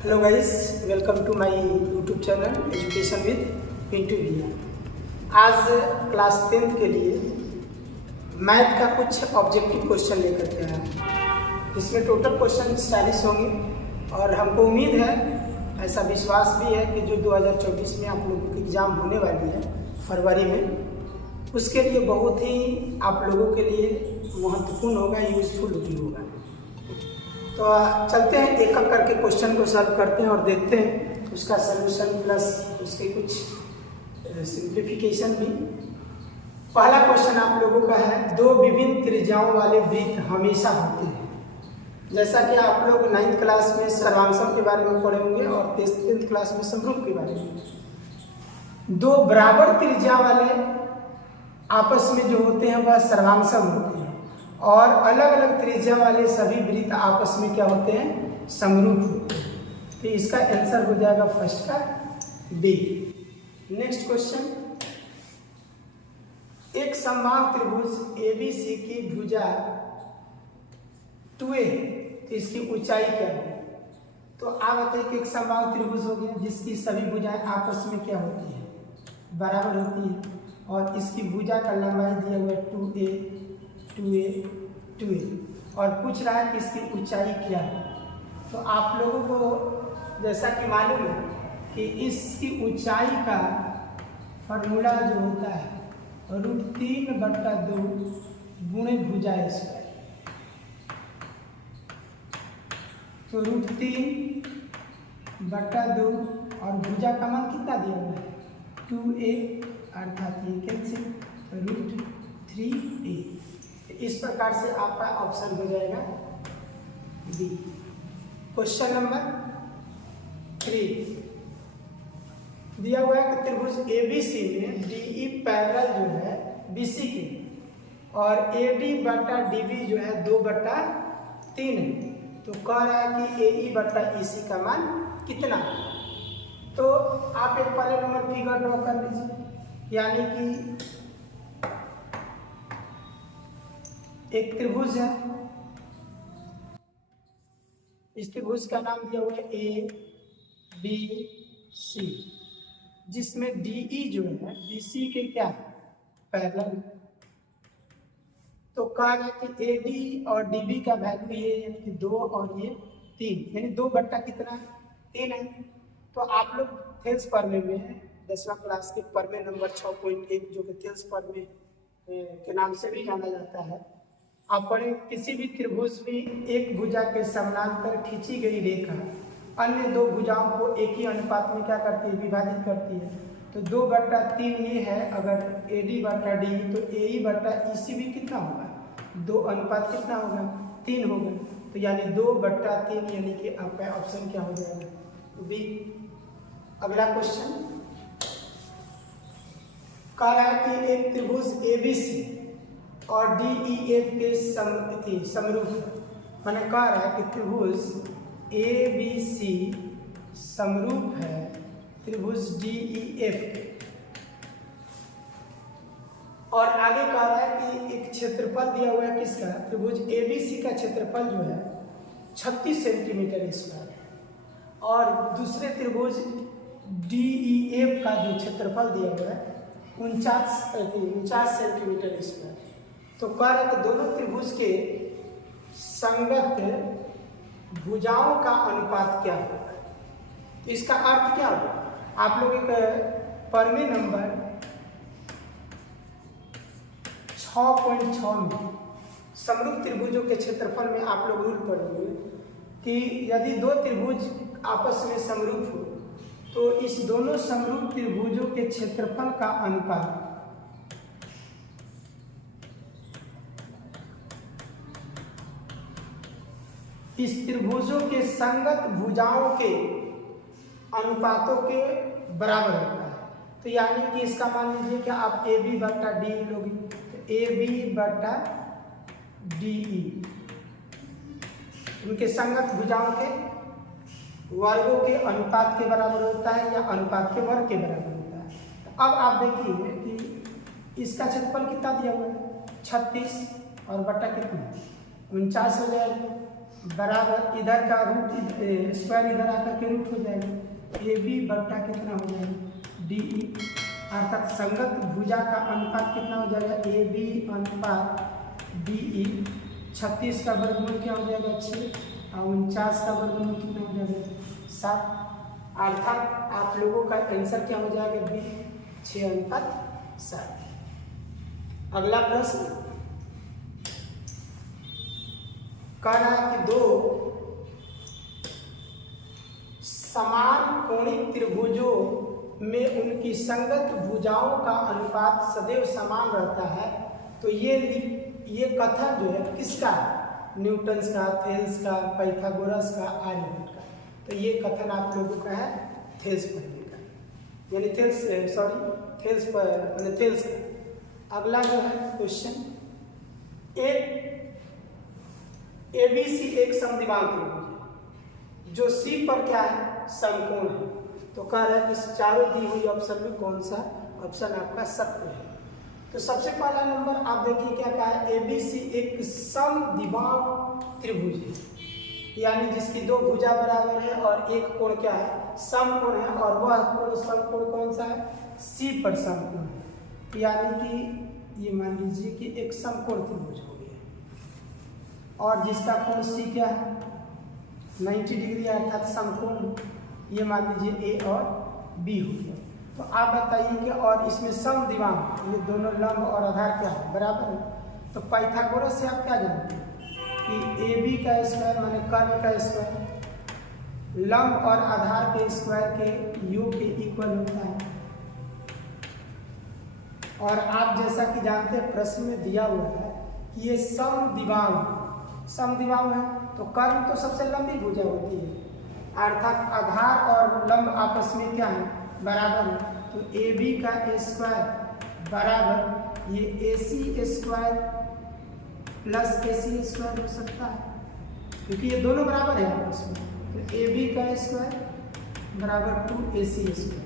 Hello guys, welcome to my YouTube channel education with Pintu bhaiya. आज class 10th के लिए math का कुछ ऑब्जेक्टिव क्वेश्चन लेकर के आया हूँ। इसमें टोटल क्वेश्चन 40 होंगे और हमको उम्मीद है, ऐसा विश्वास भी है कि जो 2024 में आप लोगों की एग्ज़ाम होने वाली है फरवरी में, उसके लिए बहुत ही आप लोगों के लिए महत्वपूर्ण होगा, यूजफुल भी होगा। तो चलते हैं, एक एक करके क्वेश्चन को सॉल्व करते हैं और देखते हैं उसका सलूशन प्लस उसके कुछ सिंप्लीफिकेशन भी। पहला क्वेश्चन आप लोगों का है, दो विभिन्न त्रिज्याओं वाले वृत्त हमेशा होते हैं। जैसा कि आप लोग 9th क्लास में सर्वांशम के बारे में पढ़े होंगे और 10th क्लास में समरूप के बारे में। दो बराबर त्रिज्या वाले आपस में जो होते हैं वह सर्वांशम होते हैं और अलग अलग त्रिज्या वाले सभी वृत्त आपस में क्या होते हैं, समरूप होते हैं। तो इसका आंसर हो जाएगा फर्स्ट का बी। नेक्स्ट क्वेश्चन, एक समबाहु त्रिभुज एबीसी की भुजा 2a, तो इसकी ऊंचाई क्या है? तो आप बताइए कि एक समबाहु त्रिभुज हो गया जिसकी सभी भुजाएं आपस में क्या होती है, बराबर होती है और इसकी भुजा का लंबाई दिया हुआ है 2a और पूछ रहा है कि इसकी ऊंचाई क्या है। तो आप लोगों को जैसा कि मालूम है कि इसकी ऊंचाई का फॉर्मूला जो होता है √3/2 गुणे भुजा स्क्वायर। तो √3/2 और भुजा का मान कितना दिया हुआ है 2a, अर्थात ये कैंसिल √3a। इस प्रकार से आपका ऑप्शन हो जाएगा बी। क्वेश्चन नंबर 3 दिया हुआ है कि त्रिभुज एबीसी में डीई पैरेलल जो है बीसी के और AD/DB जो है 2/3 है। तो कह रहा है कि AE/EC का मान कितना। तो आप एक पहले नंबर फिगर ड्रॉ कर लीजिए, यानी कि एक त्रिभुज है, इस त्रिभुज का नाम दिया हुआ है ABC, जिसमें DE जो है BC के क्या पैरेलल। तो कहा गया कि AD और DB का वैल्यू ये यानी कि 2 और ये 3, यानी 2/3 है। तो आप लोग थेल्स परमे में है 10वां क्लास के परमे नंबर 6.1 जो कि थेल्स परमे के नाम से भी जाना जाता है। आप पढ़े, किसी भी त्रिभुज में एक भुजा के समानांतर खींची गई रेखा अन्य दो भुजाओं को एक ही अनुपात में क्या करती है, विभाजित करती है। तो 2/3 ये है, अगर AD/D तो AE/EC भी कितना होगा, 2 अनुपात कितना होगा 3 होगा। तो यानी 2/3, यानी कि आपका ऑप्शन क्या हो जाएगा बी। अगला क्वेश्चन कह रहा है कि एक त्रिभुज ABC और DEF के समरूप, मैंने कह रहा है कि त्रिभुज ABC समरूप है त्रिभुज DEF के, और आगे कह रहा है कि एक क्षेत्रफल दिया हुआ है किसका, त्रिभुज ABC का क्षेत्रफल जो है 36 सेंटीमीटर स्क्वायर और दूसरे त्रिभुज DEF का जो क्षेत्रफल दिया हुआ है 49 सेंटीमीटर स्क्वायर। तो कह रहे कि दोनों त्रिभुज के संगत भुजाओं का अनुपात क्या होगा। तो इसका अर्थ क्या होगा, आप लोग एक परमे नंबर 6.6 में समरूप त्रिभुजों के क्षेत्रफल में आप लोग रूल पढ़ेंगे कि यदि दो त्रिभुज आपस में समरूप हो तो इस दोनों समरूप त्रिभुजों के क्षेत्रफल का अनुपात इस त्रिभुजों के संगत भुजाओं के अनुपातों के बराबर होता है। तो यानी कि इसका मान लीजिए कि आप AB/DE लोगे, तो AB/DE उनके संगत भुजाओं के वर्गों के अनुपात के बराबर होता है या अनुपात के वर्ग के बराबर होता है। तो अब आप देखिए कि इसका क्षेत्रफल कितना दिया हुआ है 36 और बटा कितना 49 हो जाएगा। बराबर इधर का रूट स्क्वायर इधर आकर के रूट हो जाएगा, ए बी बट्टा कितना हो जाएगा डी ई, अर्थात संगत भुजा का अनुपात कितना हो जाएगा ए बी अनुपात डी ई। 36 का वर्गमूल क्या हो जाएगा 6 और 49 का वर्गमूल कितना हो जाएगा 7, अर्थात आप लोगों का आंसर क्या हो जाएगा बी 6:7। अगला प्रश्न कह रहा है कि दो समान कोणिक त्रिभुजों में उनकी संगत भुजाओं का अनुपात सदैव समान रहता है, तो ये कथन जो है किसका, न्यूटन्स का, थेल्स का, पाइथागोरस का, आर्यभट्ट का। तो ये कथन आप लोगों का है थेल्स पढ़ने का, यानी थेल्स का। अगला जो है क्वेश्चन, ए बी सी एक समद्विबाहु त्रिभुज जो सी पर क्या है समकोण है, तो कह रहा है कि इस चारों दी हुई ऑप्शन में कौन सा ऑप्शन आपका सत्य है। तो सबसे पहला नंबर आप देखिए क्या कहा है, ए बी सी एक समद्विबाहु त्रिभुज है, यानी जिसकी दो भुजा बराबर है और एक कोण क्या है समकोण है, और वह कोण समकोण कौन सा है सी पर समकोण है, यानी कि ये मान लीजिए कि एक समकोण त्रिभुज हो गया, और जिसका कोण सी क्या है 90 डिग्री अर्थात समकोण, ये मान लीजिए ए और बी हो गया। तो आप बताइए कि और इसमें समद्विबाहु, ये दोनों लंब और आधार क्या है बराबर है। तो पाइथागोरस से आप क्या जानते हैं कि ए बी का स्क्वायर माने कर्ण का स्क्वायर लंब और आधार के स्क्वायर के योग के इक्वल होता है। और आप जैसा कि जानते हैं प्रश्न में दिया हुआ है कि ये समद्विबाहु है, तो कर्ण तो सबसे लंबी भुजा होती है, अर्थात आधार और लंब आपस में क्या है बराबर है। तो ए बी का स्क्वायर बराबर ये ए सी स्क्वायर प्लस ए सी स्क्वायर हो सकता है, क्योंकि ये दोनों बराबर है आपस में। तो ए बी का स्क्वायर बराबर 2ac स्क्वायर,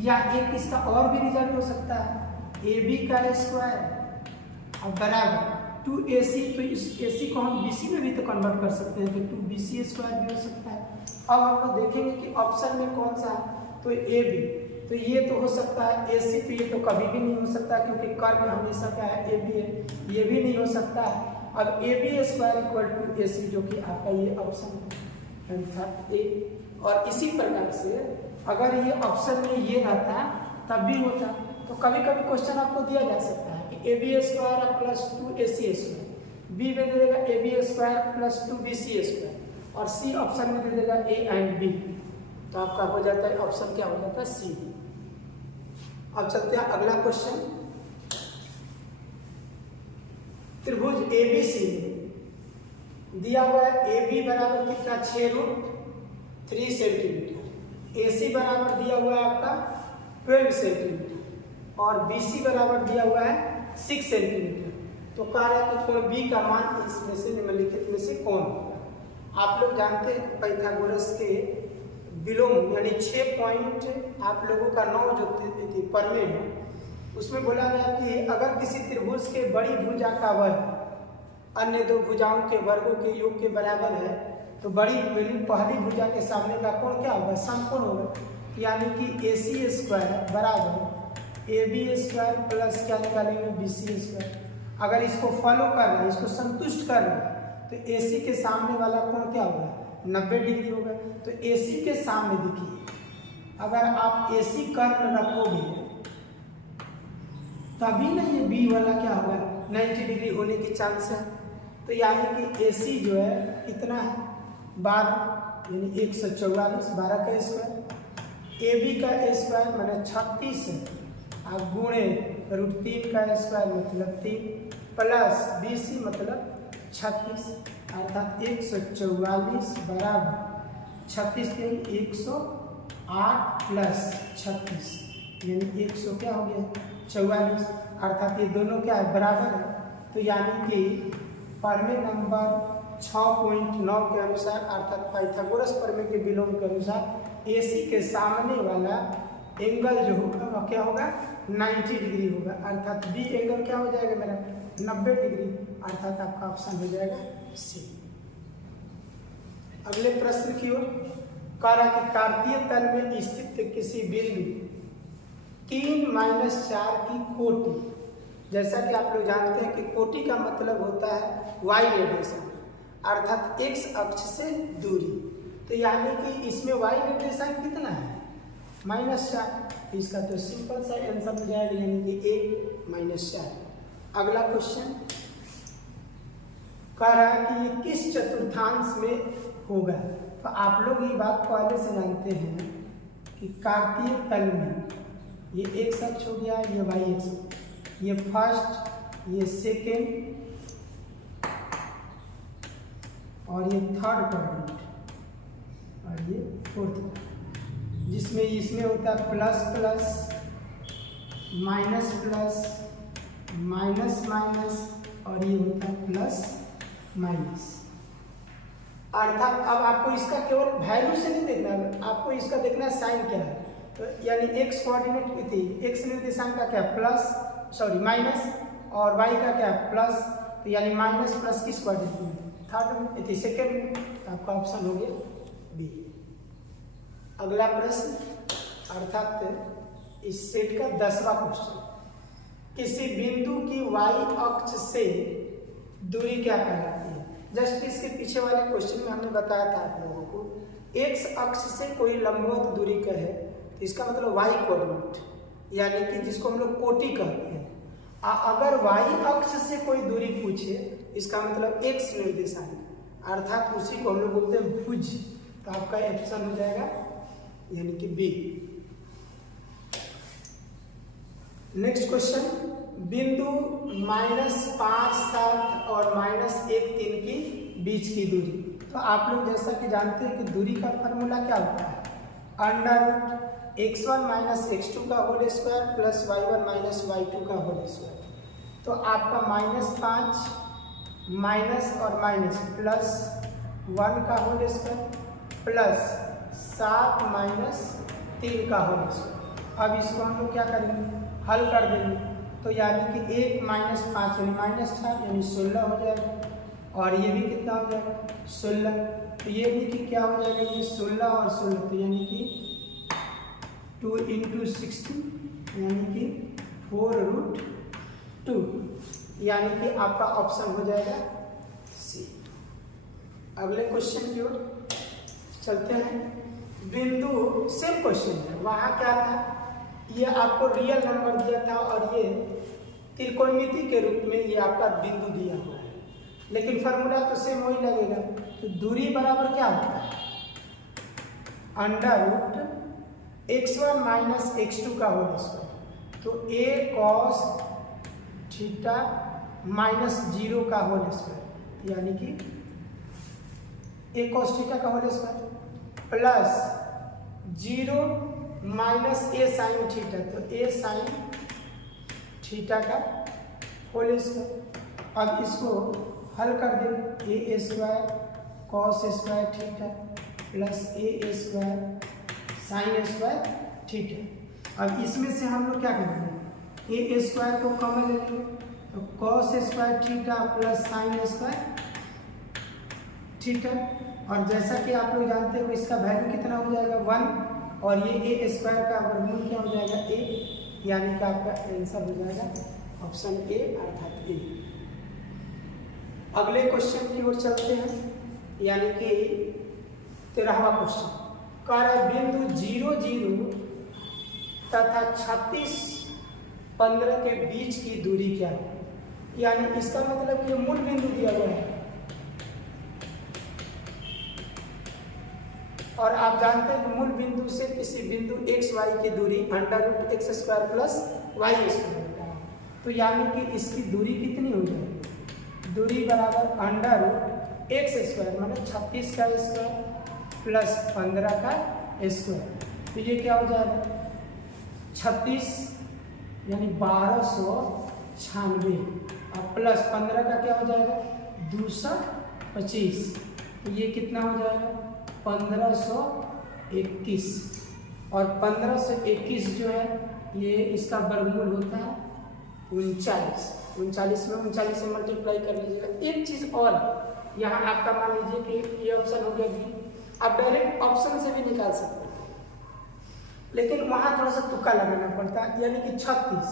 या एक इसका और भी रिजल्ट हो सकता है, ए बी का स्क्वायर अब बराबर 2ac, तो इस ac को हम bc में भी तो कन्वर्ट कर सकते हैं, तो 2bc स्क्वायर भी हो सकता है। अब हम लोग देखेंगे कि ऑप्शन में कौन सा है, तो ए बी, तो ये तो हो सकता है ac, तो ये तो कभी भी नहीं हो सकता क्योंकि कर्ण हमेशा क्या है ए बी है, ये भी नहीं हो सकता है। अब A B square equal to A C, जो कि आपका ये ऑप्शन है अर्थात ए। और इसी प्रकार से अगर ये ऑप्शन में ये रहता तब भी होता, तो कभी कभी क्वेश्चन आपको दिया जा सकता है कि A B square plus 2ac square, B में दे देगा A B square plus 2bc square, और सी ऑप्शन में दे देगा ए एंड बी, तो आपका हो जाता है ऑप्शन क्या हो जाता है सी। अब चलते हैं अगला क्वेश्चन, त्रिभुज एबीसी दिया हुआ है, ए बी बराबर कितना 6√3 सेंटीमीटर, ए सी बराबर दिया हुआ है आपका 12 सेंटीमीटर, और बी सी बराबर दिया हुआ है 6 सेंटीमीटर। तो कह रहा है कि कोण बी का मान इसमें से निम्नलिखित में से कौन होगा। आप लोग जानते हैं पाइथागोरस के विलोम यानी 6 पॉइंट आप लोगों का 9 जो परमे है, उसमें बोला गया कि अगर किसी त्रिभुज के बड़ी भुजा का वर्ग अन्य दो भुजाओं के वर्गों के योग के बराबर है, तो पहली भुजा के सामने का कोण क्या होगा समकोण होगा, यानी कि ए सी स्क्वायर बराबर ए बी स्क्वायर प्लस क्या निकालेंगे बी सी स्क्वायर। अगर इसको फॉलो कर रहा है, इसको संतुष्ट कर रहा है, तो ए सी के सामने वाला कोण क्या होगा 90 डिग्री होगा। तो ए सी के सामने देखिए, अगर आप ए सी कर्व रखोगे तभी ना ये बी वाला क्या होगा 90 डिग्री होने की चांस है। तो यानी कि ए सी जो है कितना है 12 यानी 144 12 का स्क्वायर, ए बी का स्क्वायर मैंने 36 है, आप गुणे √3 का स्क्वायर मतलब 3 प्लस बी सी मतलब 36, अर्थात 144 बराबर 36 के 108 प्लस 36 यानी 100 क्या हो गया 44, अर्थात ये दोनों क्या है बराबर है। तो यानी कि प्रमेय नंबर 6.9 के अनुसार अर्थात पाइथागोरस प्रमेय के विलोम के अनुसार ए सी के सामने वाला एंगल जो होगा वह क्या होगा 90 डिग्री होगा, अर्थात बी एंगल क्या हो जाएगा मेरा 90 डिग्री, अर्थात आपका ऑप्शन हो जाएगा सी। अगले प्रश्न की ओर कह रहा कि कार्तीय तल में स्थित किसी बिंदु 3-4 की कोटि, जैसा कि आप लोग जानते हैं कि कोटि का मतलब होता है वाई निर्देशांक, अर्थात एक्स अक्ष से दूरी। तो यानी कि इसमें वाई निर्देशांक कितना है -4, इसका तो सिंपल सा आंसर हो जाएगा, यानी कि a -4। अगला क्वेश्चन कह रहा है कि ये किस चतुर्थांश में होगा। तो आप लोग ये बात पहले से जानते हैं कि कार्तीय तल में ये एक्स अक्ष हो गया, ये वाई अक्ष, ये फर्स्ट, ये सेकेंड और ये थर्ड क्वाड्रेंट और ये फोर्थ, जिसमें इसमें होता है plus plus minus plus minus minus और ये होता है प्लस माइनस। अर्थात अब आपको इसका केवल वैल्यू से नहीं देखना है, आपको इसका देखना है साइन क्या है। तो यानी एक्स कोऑर्डिनेट की थी, एक्स निर्देशांक का क्या माइनस और वाई का क्या प्लस, तो यानी माइनस प्लस किस क्वाड्रेंट में, थर्ड में थी, सेकेंड में, तो आपका ऑप्शन हो गया बी। अगला प्रश्न अर्थात इस सेट का 10वां क्वेश्चन, किसी बिंदु की वाई अक्ष से दूरी क्या कहलाती है। जस्ट इसके पीछे वाले क्वेश्चन में हमने बताया था आप लोगों को, एक्स अक्ष से कोई लंबवत दूरी का है तो इसका मतलब वाई कोऑर्डिनेट, यानी कि जिसको हम लोग कोटि कहते हैं। अगर वाई अक्ष से कोई दूरी पूछे इसका मतलब एक्स निर्देशांक, अर्थात उसी को हम लोग बोलते हैं भुज। तो आपका ऑप्शन हो जाएगा यानी कि बी। नेक्स्ट क्वेश्चन, बिंदु -5, 7 और -1, 3 की बीच की दूरी। तो आप लोग जैसा कि जानते हैं कि दूरी का फॉर्मूला क्या होता है, अंडर x1 - x2 का whole square plus y1 - y2 का होल स्क्वायर। तो आपका -5 माइनस और माइनस प्लस 1 का होल स्क्वायर प्लस 7 - 3 का होल स्क्वायर। अब इसको हम लोग क्या करेंगे, हल कर देंगे। तो यानी कि 1 - 5 यानी -4 यानी 16 हो जाएगा, और ये भी कितना हो जाएगा 16। तो ये भी कि क्या हो जाएगा, ये 16 और 16, तो यानी कि 2 × 60 यानी कि 4√2, यानी कि आपका ऑप्शन हो जाएगा सी। अगले क्वेश्चन की ओर चलते हैं। बिंदु सेम क्वेश्चन है, वहाँ क्या था, ये आपको रियल नंबर दिया था और ये त्रिकोणमिति के रूप में ये आपका बिंदु दिया हुआ है, लेकिन फार्मूला तो सेम वही लगेगा। तो दूरी बराबर क्या होता है, √x1 - x2 का होल स्क्वायर। तो a cos थीटा -0 का होल स्क्वायर, यानी कि a cos थीटा का whole square plus 0 - a sin theta, तो a sin थीटा का होल स्क्वायर। अब इसको हल कर दें, a² cos square theta plus a² sin² theta. अब इसमें से हम लोग क्या करेंगे, a² को कॉमन ले लेंगे, तो cos square theta plus sin² theta. और जैसा कि आप लोग जानते हो इसका वैल्यू कितना हो जाएगा 1, और ये a² का वर्गमूल क्या हो जाएगा a, यानी कि आपका आंसर हो जाएगा ऑप्शन ए अर्थात ए। अगले क्वेश्चन की ओर चलते हैं, यानी कि 13वां क्वेश्चन, कह बिंदु 0, 0 तथा 36, 15 के बीच की दूरी क्या है। यानी इसका मतलब कि मूल बिंदु दिया हुआ है, और आप जानते हैं कि मूल बिंदु से किसी बिंदु x, y की दूरी √x² प्लस y²। तो यानी कि इसकी दूरी कितनी हो जाएगी, दूरी बराबर √x² मतलब 36 का स्क्वायर प्लस 15 का स्क्वायर। तो ये क्या हो जाएगा 36 यानी 1296, और प्लस 15 का क्या हो जाएगा 225, तो ये कितना हो जाएगा 1521। और 1521 जो है ये इसका वर्गमूल होता है 39 में 39 से मल्टीप्लाई कर लीजिएगा। एक चीज़ और, यहाँ आपका मान लीजिए कि ये ऑप्शन हो गया बी। आप डायरेक्ट ऑप्शन से भी निकाल सकते हैं, लेकिन वहाँ थोड़ा सा तुक्का लगाना पड़ता है, यानी कि 36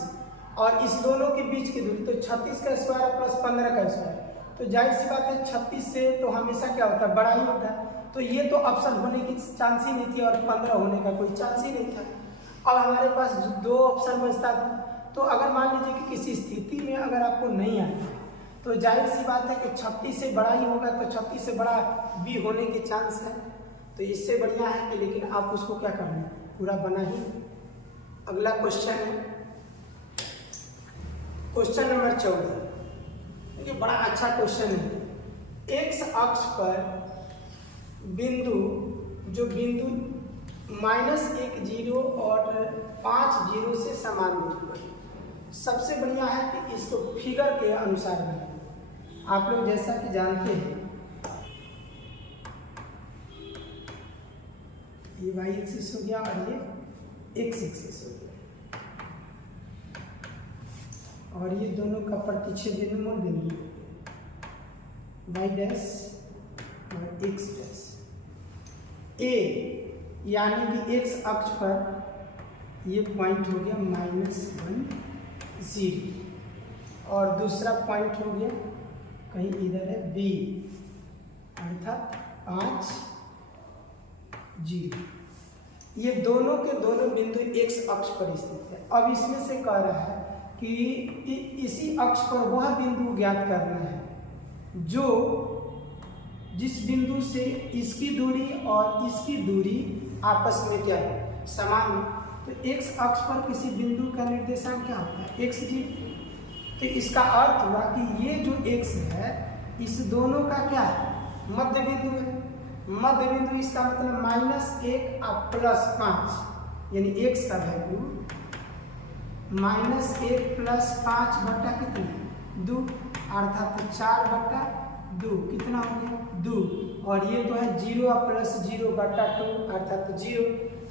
और इस दोनों के बीच की दूरी, तो 36 का स्क्वायर प्लस 15 का स्क्वायर, तो जाहिर सी बात है 36 से तो हमेशा क्या होता है, बड़ा ही होता है। तो ये तो ऑप्शन होने की चांस ही नहीं थी और 15 होने का कोई चांस ही नहीं था। अब हमारे पास 2 ऑप्शन बचता था। तो अगर मान लीजिए कि किसी स्थिति में अगर आपको नहीं आता तो जाहिर सी बात है कि 36 से बड़ा ही होगा, तो 36 से बड़ा भी होने के चांस है। तो इससे बढ़िया है कि लेकिन आप उसको क्या करना है, पूरा बना ही। अगला क्वेश्चन है क्वेश्चन नंबर 14। ये बड़ा अच्छा क्वेश्चन है। एक्स अक्ष पर बिंदु जो बिंदु -1 0 और 5 0 से समान दूरी पर। सबसे बढ़िया है कि इसको फिगर के अनुसार बनाएं। आप लोग जैसा कि जानते हैं ये y एक्सिस हो गया और ये x एक्सिस हो गया, और ये दोनों का प्रतिच्छेद बिंदु मूल बिंदु y डैश और x डैश। a यानी कि x अक्ष पर ये पॉइंट हो गया -1 0 और दूसरा पॉइंट हो गया कहीं इधर है b अर्थात 5 0। ये दोनों के दोनों बिंदु x अक्ष पर स्थित है। अब इसमें से कह रहा है कि इसी अक्ष पर वह बिंदु ज्ञात करना है जो जिस बिंदु से इसकी दूरी और इसकी दूरी आपस में क्या है, समान है। तो x अक्ष पर किसी बिंदु का निर्देशांक क्या होता है, x जी। तो इसका अर्थ हुआ कि ये जो x है इस दोनों का क्या है, मध्य बिंदु है। मध्य बिंदु इसका मतलब -1 और +5, यानी x का वैल्यू -1 + 5 बटा कितना 2 अर्थात 4/2 कितना हो गया 2, और ये तो है 0 और +0 बटा 2 अर्थात 0,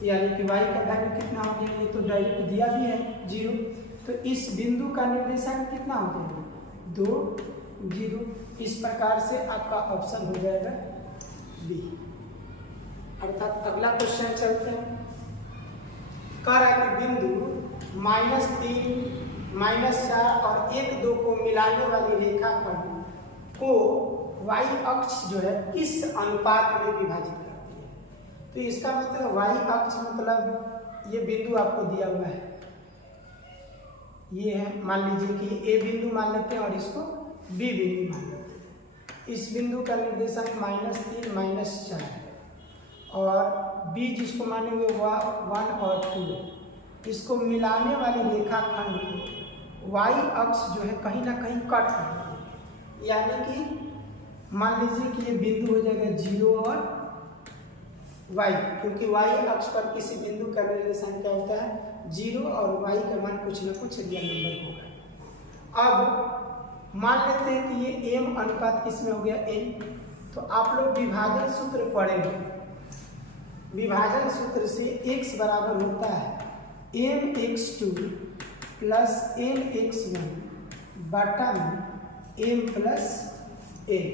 यानी कि y का वैल्यू कितना हो गया, ये तो डायरेक्ट दिया भी है 0। तो इस बिंदु का निर्देशांक कितना हो गया 2 0। इस प्रकार से आपका ऑप्शन हो जाएगा बी। अर्थात अगला क्वेश्चन चलते हैं। कह रहा है कि बिंदु -3 -4 और 1 2 को मिलाने वाली रेखाखंड को y अक्ष जो है किस अनुपात में विभाजित करती है। तो इसका मतलब y अक्ष मतलब ये बिंदु आपको दिया हुआ है, ये है, मान लीजिए कि a बिंदु मान लेते हैं और इसको b बिंदु मान लेते हैं। इस बिंदु का निर्देशांक -3 -4 है और b जिसको मानेंगे 1 और 2। इसको मिलाने वाली रेखाखंड को y अक्ष जो है कहीं ना कहीं कट करती है, यानी कि मान लीजिए कि ये बिंदु हो जाएगा 0 और y, क्योंकि y अक्ष पर किसी बिंदु का निर्देशांक क्या होता है 0 और y का मान कुछ ना कुछ रियल नंबर होगा। अब मान लेते हैं कि ये m अनुपात किस में हो गया n। तो आप लोग विभाजन सूत्र पढ़ेंगे। विभाजन सूत्र से x बराबर होता है mx2 + nx1 बटा में m + n।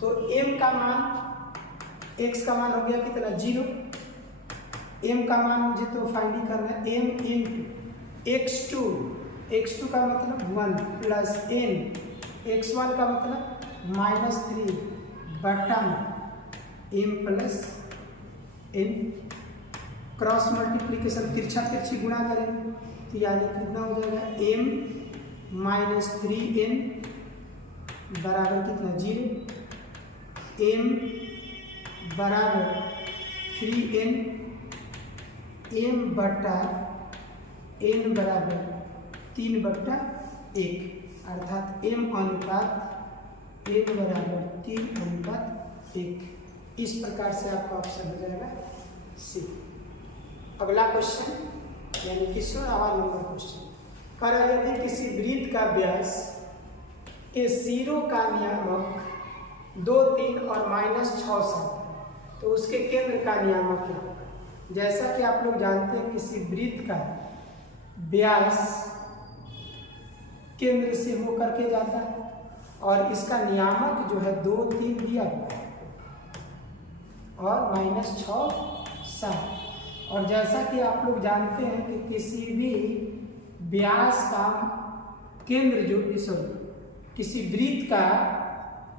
तो m का मान x का मान हो गया कितना 0, m का मान मुझे तो फाइंड करना है m × x2 का मतलब 1 + n x1 का मतलब -3 बटा में m + n। क्रॉस मल्टीप्लिकेशन तिरछा तिरछी गुणा करेंगे तो यानी कितना हो जाएगा m - 3n बराबर कितना 0, m बराबर 3n, m बटा n बराबर 3/1 अर्थात m अनुपात n बराबर 3/1। इस प्रकार से आपका ऑप्शन हो जाएगा सी। अगला क्वेश्चन यानी कि 16वां नंबर क्वेश्चन। कर यदि किसी वृत्त का व्यास के सिरों का नियामक 2 3 और -6 से तो उसके केंद्र का नियामक क्या होगा। जैसा कि आप लोग जानते हैं किसी वृत्त का व्यास केंद्र से होकर के जाता है और इसका नियामक जो है 2 3 दिया हुआ है और -6 7। और जैसा कि आप लोग जानते हैं कि किसी भी व्यास का केंद्र जो किसी वृत्त का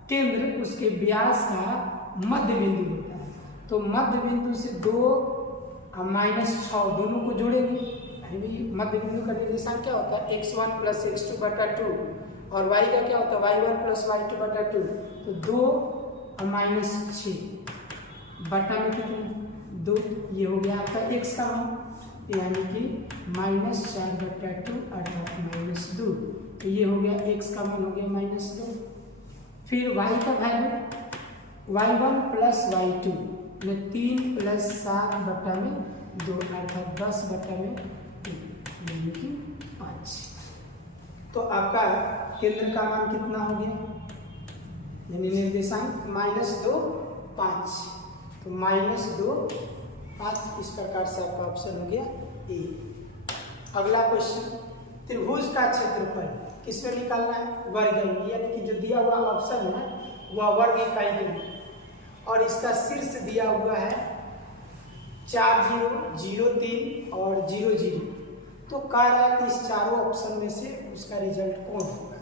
केंद्र उसके व्यास का मध्य बिंदु होता है। तो मध्य बिंदु से 2 -6 दोनों को जोड़ेंगे। मध्य बिंदु का निर्देशांक क्या होता है x1 + x2/2 और y का क्या होता है y1 + y2/2। तो 2 -6 बटा में कितने 2, ये हो गया आपका x का मान, यानी कि -4/2 अर्थात -2। तो ये हो गया x का मान हो गया -2। फिर y का वैल्यू y1 + y2 में 3 + 7/2 अर्थात 10/2 यानी कि 5। तो आपका केंद्र का मान कितना हो गया, यानी निर्देशांक -2 5। तो -2 5 इस प्रकार से आपका ऑप्शन हो गया ए। अगला क्वेश्चन, त्रिभुज का क्षेत्रफल किसमें निकालना है वर्ग, यानी कि जो दिया हुआ ऑप्शन है वह वर्ग इकाई में और इसका शीर्ष दिया हुआ है 4 0 0 3 और 0 0। तो कह रहा है कि इस चारों ऑप्शन में से उसका रिजल्ट कौन होगा।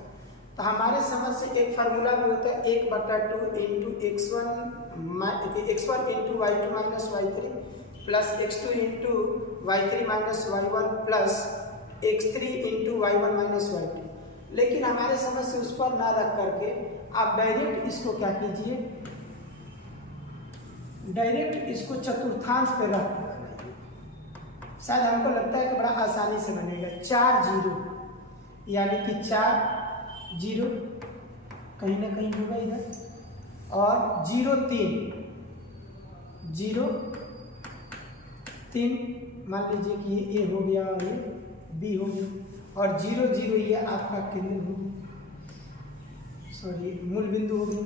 तो हमारे समझ से एक फार्मूला भी होता है 1/2 × x1 × y2 - y3 plus x2 × y3 - y1 plus x3 × y1 - y2। लेकिन हमारे समझ से उस पर ना रख करके आप डायरेक्ट इसको क्या कीजिए, डायरेक्ट इसको चतुर्थांश पे रख कर बनाइए। शायद हमको लगता है कि बड़ा आसानी से बनेगा। 4 0 यानी कि 4 0 कहीं ना कहीं होगा इधर और 0 3 0 3 मान लीजिए कि ये ए हो गया और ये बी हो गया और 0 0 ये आपका केंद्र हो, सॉरी मूल बिंदु हो गया।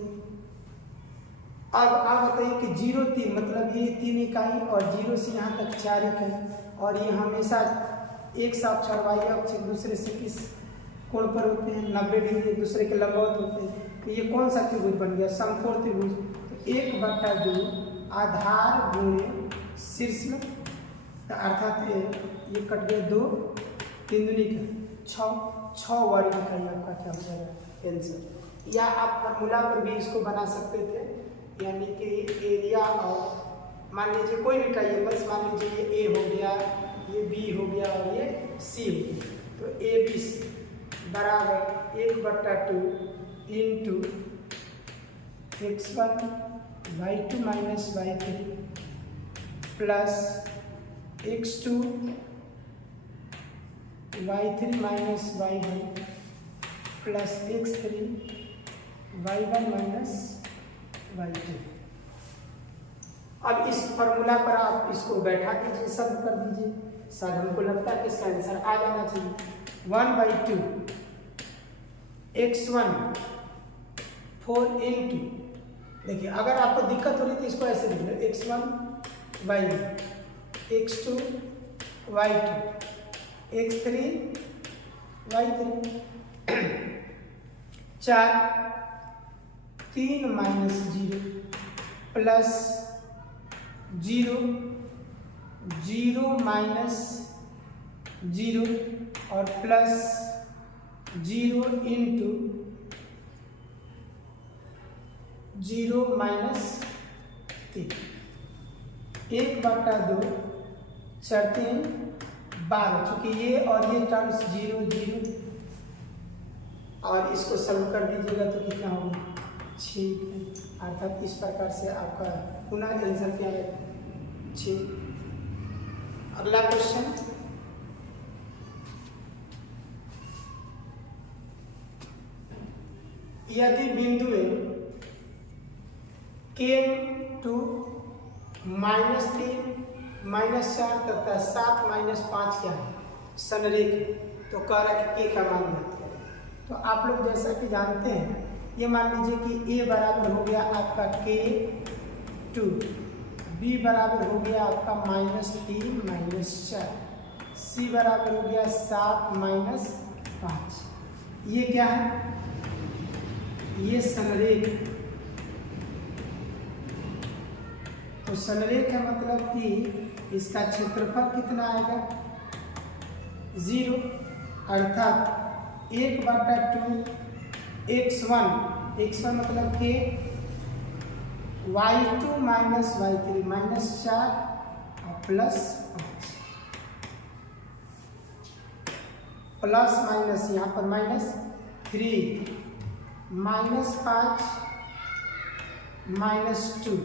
अब आप बताइए कि 0 3 मतलब ये 3 इकाई और 0 से यहाँ तक 4 इकाई और ये हमेशा एक साथ y अक्ष एक दूसरे से किस कोण पर होते हैं 90 डिग्री एक दूसरे के लंबवत होते हैं। तो ये कौन सा त्रिभुज बन गया समकोण त्रिभुज। तो 1/2 आधार गुणे शीर्ष में अर्थात ये कट गया 2 3 दूनी का 6 वर्ग इकाई आपका क्या हो जाएगा आंसर। या आप फार्मूला पर भी इसको बना सकते थे, यानी कि एरिया और मान लीजिए कोई भी ट्राइएंगल्स, मान लीजिए ये ए हो गया ये बी हो गया और ये सी हो गया। तो ए बी सी बराबर 1/2 × x1 y2 - y3 plus x2 y3 - y1 plus x3 y1 - y2। अब इस फॉर्मूला पर आप इसको बैठा दीजिए, सब कर दीजिए। शायद हमको लगता है कि इसका आंसर आ जाना चाहिए। 1/2 x1 4 × देखिए अगर आपको दिक्कत हो रही तो इसको ऐसे लिख लो x1 y1 x2 y2 x3 y3 4 3 - 0 plus 0 0 - 0 और प्लस 0 × 0 - 3 1/2 4 12। चूंकि ये और ये टर्म्स 0 0 और इसको सॉल्व कर दीजिएगा तो कितना होगा 6। अर्थात इस प्रकार से आपका पुनः आंसर क्या है 6। अगला क्वेश्चन, यदि बिंदु K टू -3 -4 तथा 7 - 5 क्या है संरेख, तो कह रहा है कि K का मान ज्ञात करें। तो आप लोग जैसा कि जानते हैं ये मान लीजिए कि A बराबर हो गया आपका K2, B बराबर हो गया आपका -3 -4, C बराबर हो गया 7 - 5। ये क्या है ये संरेख, तो संरेख का मतलब कि इसका क्षेत्रफल कितना आएगा 0, अर्थात 1/2 x1 मतलब कि y2 माइनस y3 -4 और प्लस माइनस यहाँ पर -3 -5 -2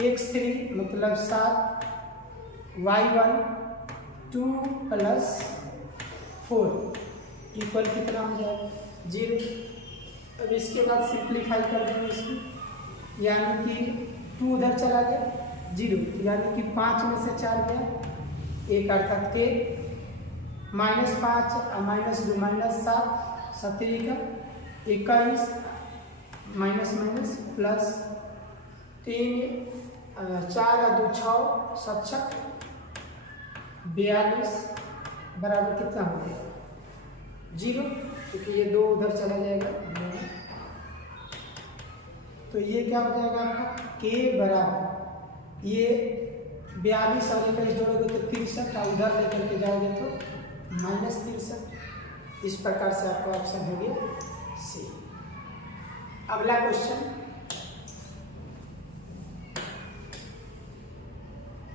x3 मतलब 7 y1 2 + 4 इक्वल कितना हो जाएगा 0। अब इसके बाद सिंप्लीफाई कर देंगे इसको, यानी कि 2 उधर चला गया 0, यानी कि 5 में से 4 गया 1, अर्थात के -5 -2 -7 7 का 21 माइनस प्लस 3 4 और 2 6 7 42 बराबर कितना हो गया 0, क्योंकि ये 2 उधर चला जाएगा। तो ये क्या हो जाएगा आपका k बराबर, ये 42 और 21 जोड़ोगे तो 63 और उधर लेकर के जाओगे तो -63। इस प्रकार से आपका ऑप्शन हो गया सी। अगला क्वेश्चन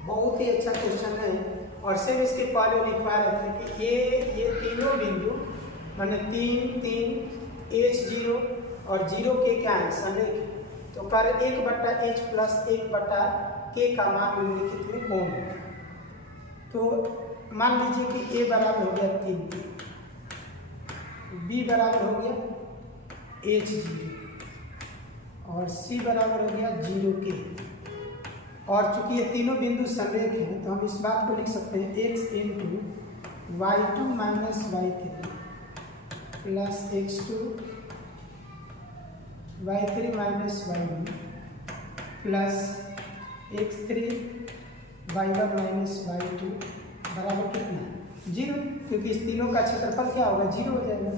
बहुत ही अच्छा क्वेश्चन है, और सिर्फ इसके पहले लिखवा रहे थे कि ये तीनों बिंदु माने 3 3 h0 और 0 के क्या है संरेख, तो कर 1/h प्लस 1/k का मान निम्नलिखित में कौन है। तो मान लीजिए कि a बराबर हो गया 3, b बराबर हो गया h0 और c बराबर हो गया 0k। और चूंकि ये तीनों बिंदु संरेख हैं तो हम इस बात को लिख सकते हैं x × y2 minus y3 plus x2 y3 minus y1 plus x3 y1 minus y2 बराबर कितना 0, क्योंकि इस तीनों का क्षेत्रफल क्या होगा 0 हो जाएगा।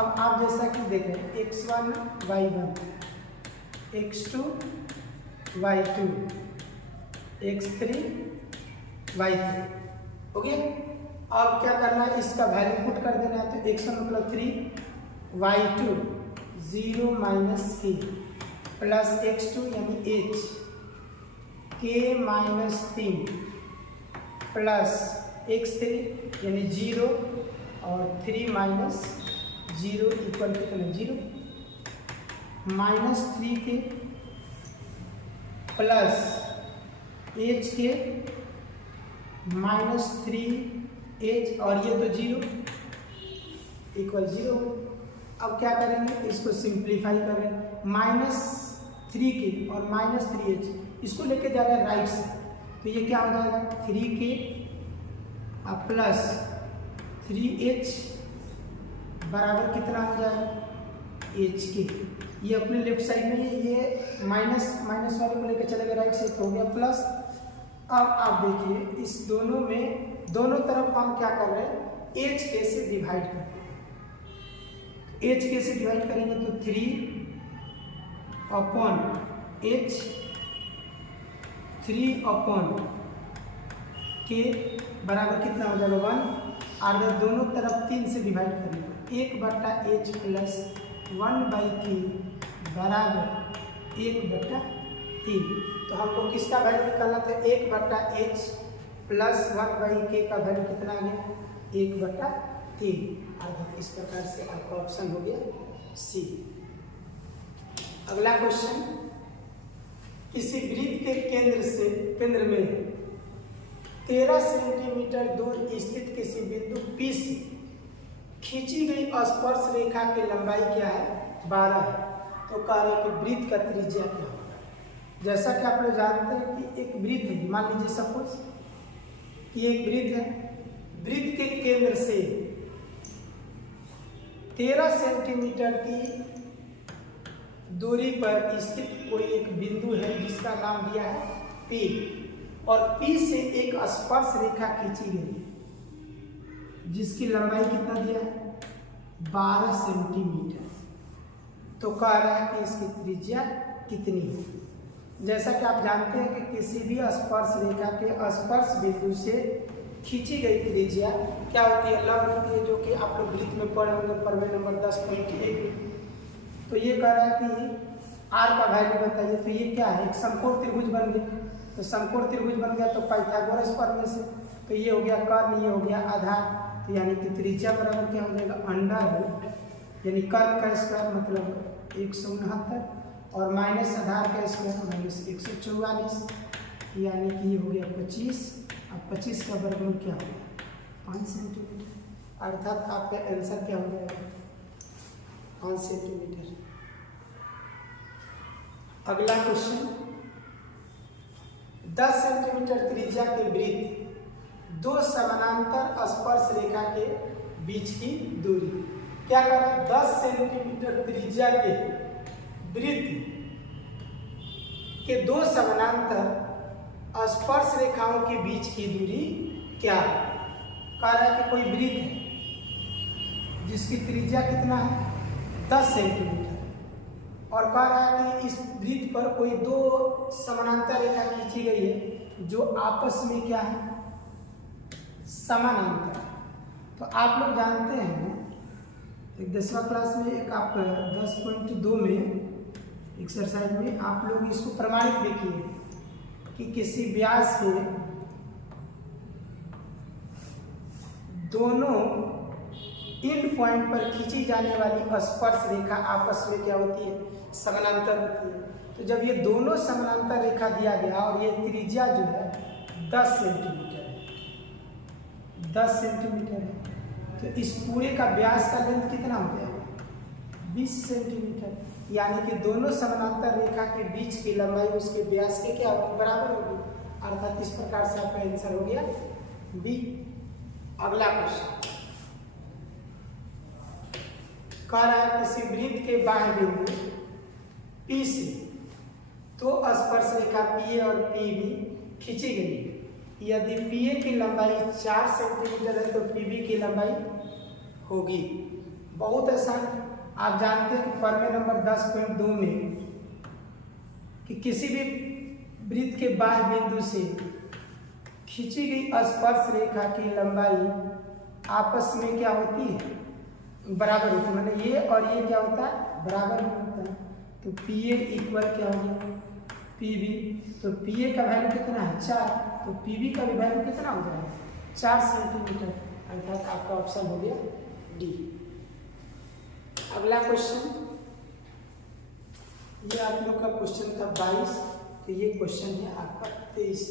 अब आप जैसा कि देखें x1 y1 x2 y2 x3 y3 हो गया। अब क्या करना है, इसका वैल्यू पुट कर देना है, तो x1 मतलब 3 y2 0 minus k plus x2 यानी h k -3 प्लस x3 यानी 0 और 3 माइनस 0 इक्वल कितना 0 -3k प्लस h के -3h और ये तो 0 इक्वल 0। अब क्या करेंगे, इसको सिंप्लीफाई करें, -3k और -3h इसको लेके जा रहे हैं राइट से, तो ये क्या हो जाएगा 3k प्लस 3h बराबर कितना हो जाएगा hk। ये अपने लेफ्ट साइड में ये माइनस वाले को लेकर चले गए राइट साइड, तो हो गया प्लस। अब आप देखिए इस दोनों में दोनों तरफ हम क्या कर रहे हैं hk से डिवाइड कर रहे हैं। hk से डिवाइड करेंगे तो 3/h 3/k बराबर कितना हो जाएगा 1, और दोनों तरफ 3 से डिवाइड करेंगे 1/h प्लस 1/k बराबर 1/3। तो हमको किसका वैल्यू निकालना था 1/h प्लस 1/k का वैल्यू कितना आ गया 1/3। इस प्रकार से आपका ऑप्शन हो गया सी। अगला क्वेश्चन, किसी वृत्त के केंद्र में 13 सेंटीमीटर दूर स्थित किसी बिंदु P से खींची गई स्पर्श रेखा की लंबाई क्या है 12 है। तो कह रहे हैं कि वृत्त का त्रिज्या क्या होगा। जैसा कि आप लोग जानते हैं कि एक वृत्त है, मान लीजिए सपोज कि एक वृत्त है, वृत्त के केंद्र से 13 सेंटीमीटर की दूरी पर स्थित कोई एक बिंदु है जिसका नाम दिया है P, और P से एक स्पर्श रेखा खींची गई जिसकी लंबाई कितना दिया है 12 सेंटीमीटर। तो कह रहा है कि इसकी त्रिज्या कितनी है। जैसा कि आप जानते हैं कि किसी भी स्पर्श रेखा के स्पर्श बिंदु से खींची गई त्रिज्या क्या होती है, लंब होती है, जो कि आप लोग वृत्त में पढ़े होंगे प्रमेय नंबर 10.1। तो ये कह रहा है कि आर का वैल्यू बताइए। तो ये क्या है, एक समकोण त्रिभुज बन गया। तो समकोण त्रिभुज बन गया तो पाइथागोरस प्रमेय से, तो ये हो गया कर्ण, ये हो गया आधार। तो यानी कि त्रिज्या बराबर क्या हो जाएगा, अंडर रूट, यानी कर्ण का स्क्वायर मतलब 169 और माइनस आधार का स्क्वायर माइनस 144, यानी कि ये हो गया 25। अब 25 का वर्गमूल क्या हो गया, 5 सेंटीमीटर। अर्थात आपका आंसर क्या हो जाएगा, 5 सेंटीमीटर। अगला क्वेश्चन, 10 सेंटीमीटर त्रिज्या के वृत्त 2 समानांतर स्पर्श रेखा के बीच की दूरी। क्या कर रहा है, 10 सेंटीमीटर त्रिज्या के वृत्त के 2 समानांतर स्पर्श रेखाओं के बीच की दूरी क्या है। कह रहा है कि कोई वृत्त है जिसकी त्रिज्या कितना है, 10 सेंटीमीटर, और कह रहा है कि इस वृत्त पर कोई 2 समानांतर रेखा खींची गई है जो आपस में क्या है, समानांतर। तो आप लोग जानते हैं एक 10वीं क्लास में एक आप 10.2 में एक्सरसाइज में आप लोग इसको प्रमाणित देखिए कि किसी व्यास के दोनों एंड पॉइंट पर खींची जाने वाली स्पर्श रेखा आपस में क्या होती है, समानांतर होती है। तो जब ये दोनों समानांतर रेखा दिया गया और ये त्रिज्या जो है 10 सेंटीमीटर है, 10 सेंटीमीटर है, तो इस पूरे का व्यास का लेंथ कितना हो जाएगा, 20 सेंटीमीटर। यानी कि दोनों समानांतर रेखा के बीच की लंबाई उसके व्यास के क्या होगी, बराबर होगी। अर्थात इस प्रकार से आपका आंसर हो गया बी। अगला क्वेश्चन कह रहा है किसी वृत्त के बाह्य बिंदु P से 2 स्पर्श रेखा PA और PB खींची गई। यदि PA की लंबाई 4 सेंटीमीटर है तो PB की लंबाई होगी। बहुत आसान, आप जानते हैं कि प्रमेय नंबर 10.2 में कि किसी भी वृत्त के बाह्य बिंदु से खींची गई स्पर्श रेखा की लंबाई आपस में क्या होती है, बराबर होती है। मतलब ये और ये क्या होता है, बराबर होता है। तो PA इक्वल क्या हो गया, PB। तो PA का वैल्यू कितना है, 4, तो PB का भी वैल्यू कितना हो जाएगा, 4 सेंटीमीटर। अर्थात आपका ऑप्शन हो गया डी। अगला क्वेश्चन, ये आप लोग का क्वेश्चन था 22, तो ये क्वेश्चन है आपका 23।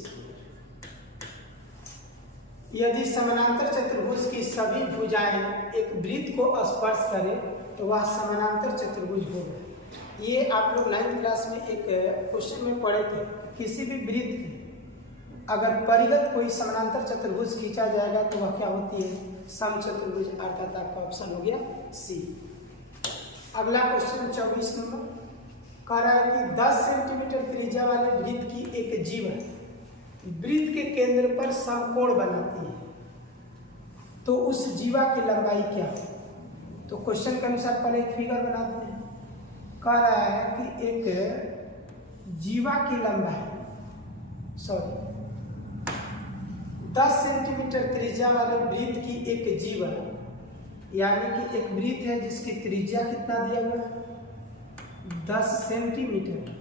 यदि समानांतर चतुर्भुज की सभी भुजाएं एक वृत्त को स्पर्श करें तो वह समानांतर चतुर्भुज होगा। ये आप लोग 9th क्लास में एक क्वेश्चन में पढ़े थे। किसी भी वृत्त की अगर परिगत कोई समानांतर चतुर्भुज खींचा जाएगा तो वह क्या होती है, समचतुर्भुज। अर्थात आपका ऑप्शन हो गया सी। अगला क्वेश्चन 24 नंबर कह रहा है कि 10 सेंटीमीटर त्रिज्या वाले वृत्त की एक जीवा वृत्त के केंद्र पर समकोण बनाती है, तो उस जीवा की लंबाई क्या है। तो क्वेश्चन के अनुसार पहले एक फिगर बनाते हैं। कह रहा है कि एक जीवा की लंबाई 10 सेंटीमीटर त्रिज्या वाले वृत्त की एक जीवा, यानी कि एक वृत्त है जिसकी त्रिज्या कितना दिया हुआ है, 10 सेंटीमीटर,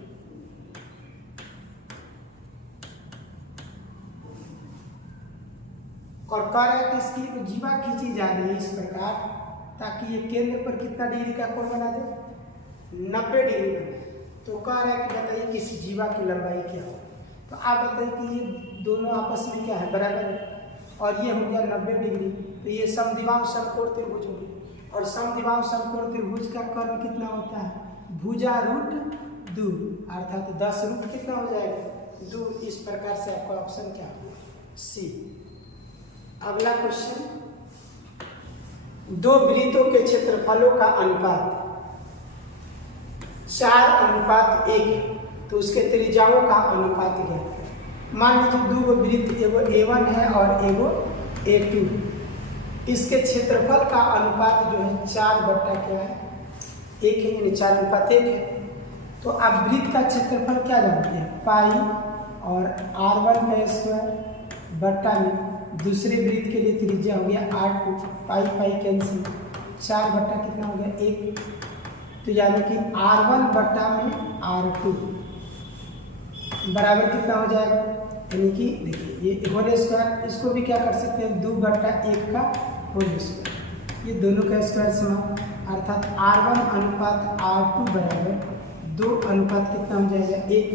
और कह रहा है कि इसकी जीवा खींची जा रही है इस प्रकार ताकि ये केंद्र पर कितना डिग्री का कोण बना दे, 90 डिग्री का। तो कह रहा है कि बताइए कि इस जीवा की लंबाई क्या हो। तो आप बताइए कि ये दोनों आपस में क्या है, बराबर है, और ये हो गया 90 डिग्री। तो ये समद्विबाहु समकोण त्रिभुज हो गई, और समद्विबाहु समकोण त्रिभुज का कर्ण कितना होता है, भुजा रूट 2, अर्थात 10 रूट कितना हो जाएगा, 2। इस प्रकार से आपका ऑप्शन क्या होगा, सी। अगला क्वेश्चन, 2 वृत्तों के क्षेत्रफलों का अनुपात 4:1, तो उसके त्रिज्याओं का अनुपात क्या है। मान लीजिए 2 वृत्त, एगो A1 है और एगो A2, इसके क्षेत्रफल का अनुपात जो है 4 बटा क्या है 1 है, यानी 4:1 है। तो आप वृत्त का क्षेत्रफल क्या जानते हैं, पाई और r1 का स्क्वायर बट्टा में दूसरे वृत्त के लिए त्रिज्या हो गया r2, पाई पाई कैंसिल, 4 बट्टा कितना हो गया 1, तो यानी कि r1 बट्टा में r2 बराबर कितना हो जाएगा, यानी कि देखिए ये होल स्क्वायर, इसको भी क्या कर सकते हैं 2/1 का होल स्क्वायर, ये दोनों का स्क्वायर समान, अर्थात r1 अनुपात r2 बराबर 2 अनुपात कितना हो जाएगा 1।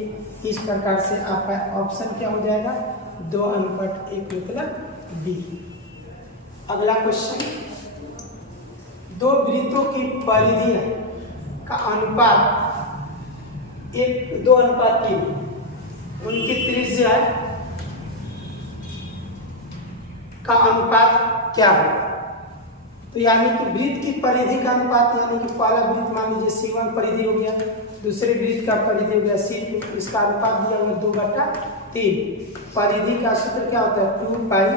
इस प्रकार से आपका ऑप्शन क्या हो जाएगा 2:1 मतलब बी। अगला क्वेश्चन, दो वृत्तों की परिधियां का अनुपात 2:3, उनकी त्रिज्या का अनुपात क्या होगा। तो यानी कि वृत्त की परिधि का अनुपात, यानी कि पहला वृत्त मान लीजिए C1 परिधि हो गया, दूसरे वृत्त का परिधि हो गया C2, इसका अनुपात दिया हुआ 2/3। परिधि का सूत्र क्या होता है 2πr,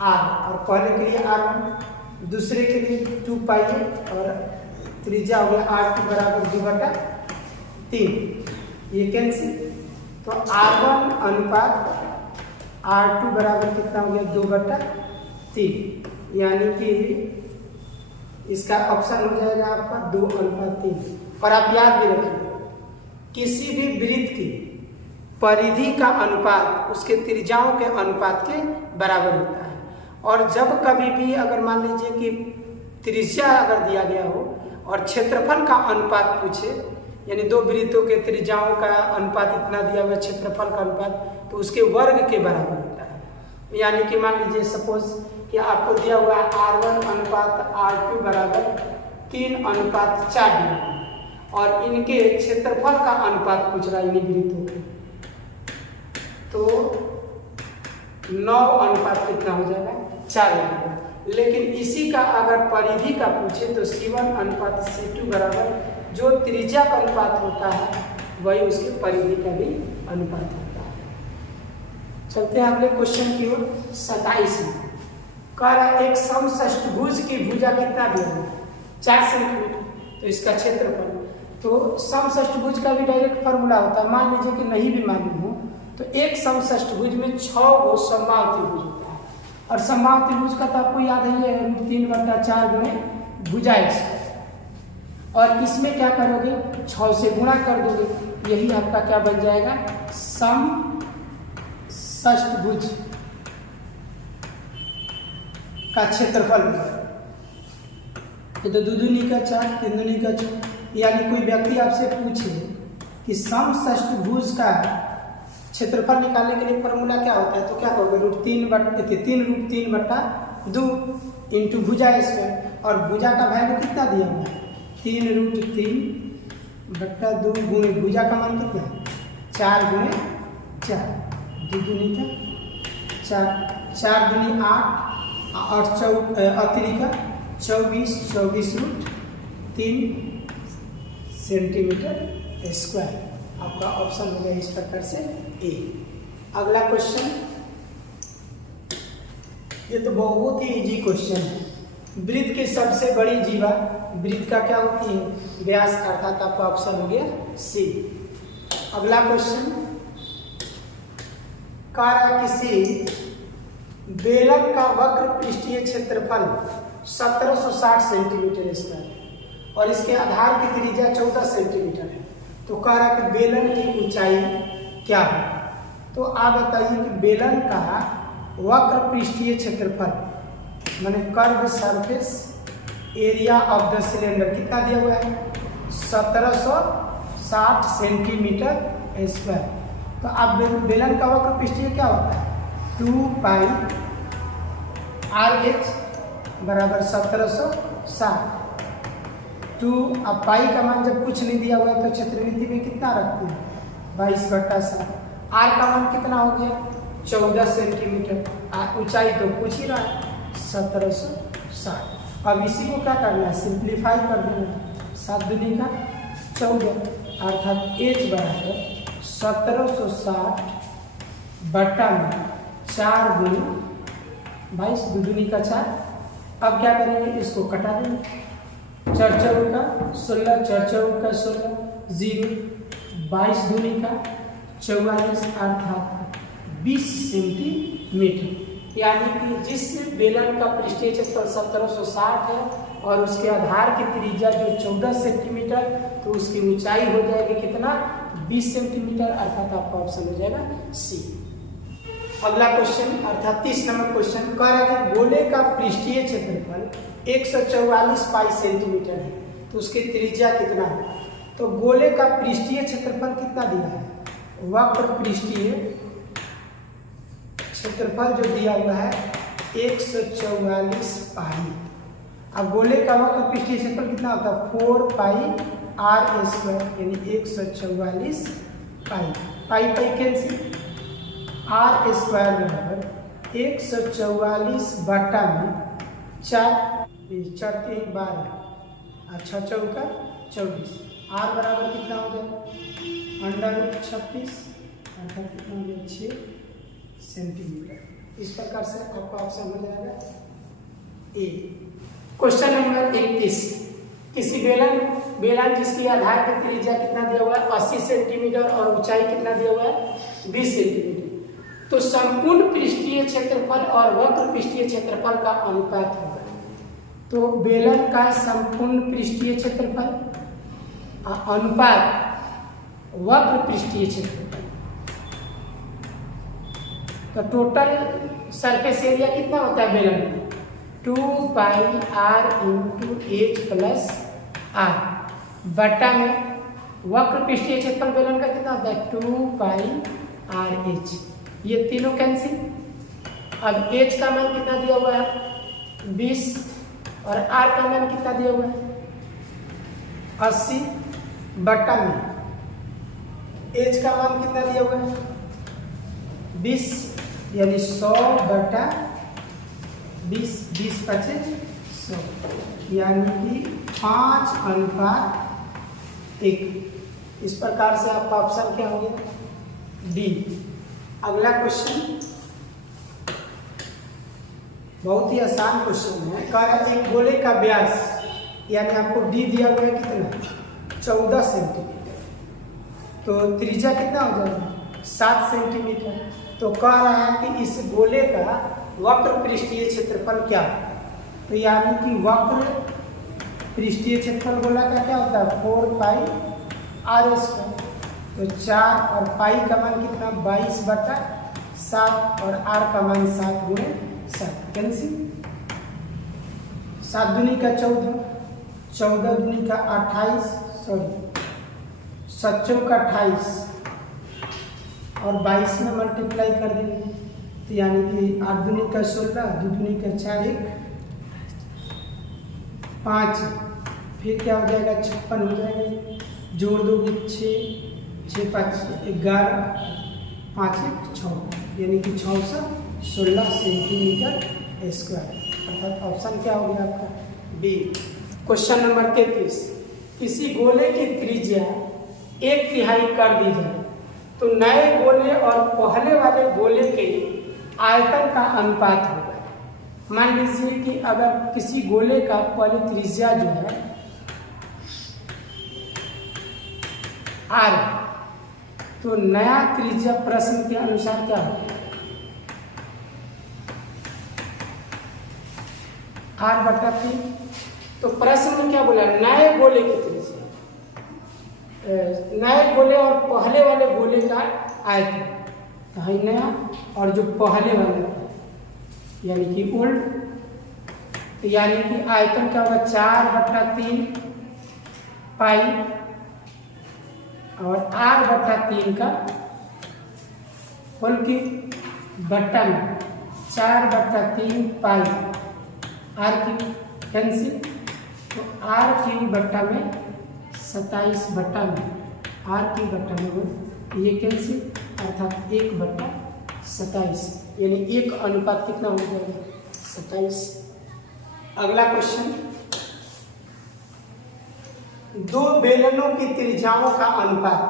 और पहले के लिए r1, दूसरे के लिए 2π और त्रिज्या हो गया r2 बराबर 2/3, ये कैंसिल, तो r1 अनुपात r2 बराबर कितना हो गया 2/3, यानी कि इसका ऑप्शन हो जाएगा आपका 2:3। और आप याद भी रखिए किसी भी वृत्त की परिधि का अनुपात उसके त्रिज्याओं के अनुपात के बराबर होता है। और जब कभी भी अगर मान लीजिए कि त्रिज्या अगर दिया गया हो और क्षेत्रफल का अनुपात पूछे, यानी दो वृत्तों के त्रिज्याओं का अनुपात इतना दिया हुआ क्षेत्रफल का अनुपात, तो उसके वर्ग के बराबर होता है। यानी कि मान लीजिए सपोज कि आपको दिया हुआ r1 अनुपात r2 बराबर 3:4 और इनके क्षेत्रफल का अनुपात पूछ रहा है इन वृत्तों के, तो 9 कितना हो जाएगा 4 हो जाएगा। लेकिन इसी का अगर परिधि का पूछे तो C1 अनुपात C2 बराबर जो त्रिज्या का अनुपात होता है वही उसके परिधि का भी अनुपात होता है। चलते हैं अगले क्वेश्चन की ओर। 27 कह रहा है एक समषष्ठभुज की भुजा कितना दिया है 4 सेंटीमीटर, तो इसका क्षेत्रफल, तो समषष्ठभुज का भी डायरेक्ट फार्मूला होता है। मान लीजिए कि नहीं भी मालूम हो तो एक समषष्ठभुज में 6 गो समबाहुत्रिभुज होता है, और समबाहुत्रिभुज का तो आपको याद ही है 3/4 गुणे भुजा स्क्वायर, और इसमें क्या करोगे 6 से गुणा कर दोगे, यही आपका क्या बन जाएगा समषष्ठभुज का क्षेत्रफल। तो 2 दूनी का 4, 3 दूनी का 6, यानी कोई व्यक्ति आपसे पूछे कि समषष्ठभुज का क्षेत्रफल निकालने के लिए फॉर्मूला क्या होता है, तो क्या कहोगे √3/2 इंटू भुजा स्क्वायर, और भुजा का वैल्यू कितना दिया हुआ है 3√3/2 गुणे भुजा का मान कितना है 4 गुणे 4, 2 दूनी का 4, 4 दूनी 8 और 24√3 सेंटीमीटर स्क्वायर। आपका ऑप्शन हो गया इस प्रकार से ए। अगला क्वेश्चन, ये तो बहुत ही इजी क्वेश्चन है। वृत्त की सबसे बड़ी जीवा वृत्त का क्या होती है व्यास, अर्थात आपका ऑप्शन हो गया सी। अगला क्वेश्चन, किसी बेलन का वक्र पृष्ठीय क्षेत्रफल 1760 सेंटीमीटर स्क्वायर और इसके आधार की त्रिज्या 14 सेंटीमीटर है, तो कह रहा कि बेलन की ऊंचाई क्या है। तो आप बताइए कि बेलन का वक्र पृष्ठीय क्षेत्रफल माने curve surface area of the cylinder कितना दिया हुआ है 1760 सेंटीमीटर स्क्वायर। तो अब बेलन का वक्र पृष्ठीय क्या होता है 2πRH बराबर 1760। 2 अब पाई का मान जब कुछ नहीं दिया हुआ है तो क्षेत्रमिति में कितना रखते हैं 22/7। आर का मान कितना हो गया 14 सेंटीमीटर, ऊंचाई तो पूछ ही रहा है 1760। अब इसी को क्या करना है सिंप्लीफाई कर देना, 7 दूनी का 14 अर्थात H बराबर 1760 बट्टा में 4 गुणे 22, 2 दूनी का 4। अब क्या करेंगे इसको कटा देंगे, 4 चौक का 16, 4 चौक का 16, 0, 22 दूनी का 44 अर्थात 20 सेंटीमीटर। यानी कि जिस बेलन का पृष्ठीय क्षेत्रफल 1760 है और उसके आधार की त्रिज्या जो 14 सेंटीमीटर, तो उसकी ऊंचाई हो जाएगी कितना, 20 सेंटीमीटर, अर्थात आपका ऑप्शन हो जाएगा सी। अगला क्वेश्चन अर्थात 30 नंबर क्वेश्चन कह रहा है कि गोले का पृष्ठीय क्षेत्रफल 144 पाई सेंटीमीटर है, तो उसकी त्रिज्या कितना है। तो गोले का पृष्ठीय क्षेत्रफल कितना दिया है, वक्र पृष्ठीय क्षेत्रफल जो दिया हुआ है 144 पाई। अब गोले का वक्र पृष्ठीय क्षेत्रफल कितना होता है, 4 पाई आर स्क्वायर, यानी 144 पाई। पाई पाई कैंसिल, आर स्क्वायर बराबर 144 बटा में 4 3 12 और 6 चौका 24। आर बराबर कितना हो जाएगा, √36 अर्थात कितना हो जाएगा 6 सेंटीमीटर। इस प्रकार से आपका ऑप्शन हो जाएगा ए। क्वेश्चन नंबर 31, किसी बेलन जिसकी आधार की त्रिज्या कितना दिया हुआ है 80 सेंटीमीटर और ऊंचाई कितना दिया हुआ है 20 सेंटीमीटर, तो संपूर्ण पृष्ठीय क्षेत्रफल और वक्र पृष्ठीय क्षेत्रफल का अनुपात होगा। तो बेलन का संपूर्ण पृष्ठीय क्षेत्रफल अनुपात वक्र पृष्ठीय क्षेत्रफल, तो टोटल सरफेस एरिया कितना होता है बेलन में, 2 pi R into H plus R बटा में वक्र पृष्ठीय क्षेत्रफल बेलन का कितना होता है 2 पाई आर एच। ये तीनों कैंसिल। अब एच का मान कितना दिया हुआ है 20 और आर का मान कितना दिया हुआ है 80 बटा में एच का मान कितना दिया हुआ है 20, यानी 100 बटा 20, 20 × 100, यानी कि 5:1। इस प्रकार से आपका ऑप्शन क्या हो गया डी। अगला क्वेश्चन बहुत ही आसान क्वेश्चन है, कह रहा है एक गोले का व्यास, यानी आपको डी दिया हुआ है कितना 14 सेंटीमीटर, तो त्रिज्या कितना हो जाएगा 7 सेंटीमीटर। तो कह रहा है कि इस गोले का वक्र पृष्ठीय क्षेत्रफल क्या है, तो यानी कि वक्र पृष्ठीय क्षेत्रफल गोला का क्या होता है 4 पाई आर स्क्वायर, तो 4 और पाई का मान कितना 22 बटा 7 और आर का मान 7 × 7 कैंसिल। 7 दूनी का 14, 14 दूनी का 28, 7 चौक का 28 और 22 में मल्टीप्लाई कर देंगे, तो यानी कि 8 दूनी का 16, 2 दूनी का 4, 1 5, फिर क्या हो जाएगा 56 हो जाएगा, जोड़ दोगे 6, 6 5 11, 5 1 6, यानी कि 616 सेंटीमीटर स्क्वायर, अर्थात ऑप्शन क्या हो गया आपका बी। क्वेश्चन नंबर 33, किसी गोले की त्रिज्या 1/3 कर दी जाए तो नए गोले और पहले वाले गोले के आयतन का अनुपात होगा। मान लीजिए कि अगर किसी गोले का पहले त्रिज्या जो है r, तो नया त्रिज्या प्रश्न के अनुसार क्या होगा r/3। तो प्रश्न में क्या बोला, नए गोले की त्रिज्या, नए गोले और पहले वाले गोले का आयतन, तो है नया और जो पहले वाला यानी कि ओल्ड, तो यानी कि आयतन क्या होगा 4/3 पाई और r/3 का होल क्यूब बट्टा में 4/3 पाई आर क्यूब कैंसिल, तो आर क्यूब बट्टा में 27 बट्टा में आर क्यूब बट्टा में ये कैंसिल, अर्थात 1/27, यानी 1 अनुपात कितना हो जाएगा 27। अगला क्वेश्चन, दो बेलनों की त्रिज्याओं का अनुपात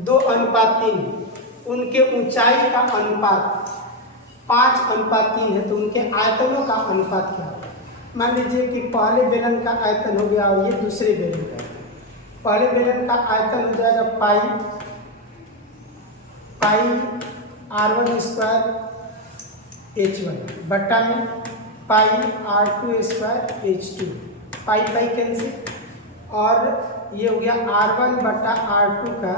2:3, उनके ऊंचाई का अनुपात 5:3 है, तो उनके आयतनों का अनुपात क्या होगा। मान लीजिए कि पहले बेलन का आयतन हो गया और ये दूसरे बेलन का आयतन। पहले बेलन का आयतन हो जाएगा पाई r1 स्क्वायर h1 बट्टा में पाई r2 square h2, pi cancel, और ये हो गया r1 बट्टा r2 का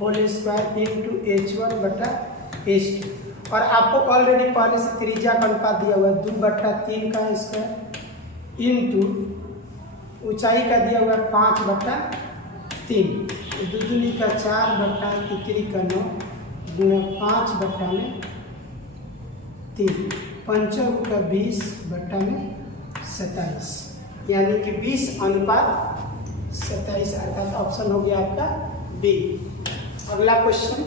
होल स्क्वायर इंटू h1 बट्टा h2। और आपको ऑलरेडी पहले से त्रिज्या का अनुपात दिया हुआ है 2/3 का स्क्वायर इंटू ऊंचाई का दिया हुआ है 5/3, तो 2 का 4 बट्टा 3 का 9 गुणा 5/3, 5 का 20 बट्टा में 27, यानी कि 20:27, अर्थात ऑप्शन हो गया आपका बी। अगला क्वेश्चन,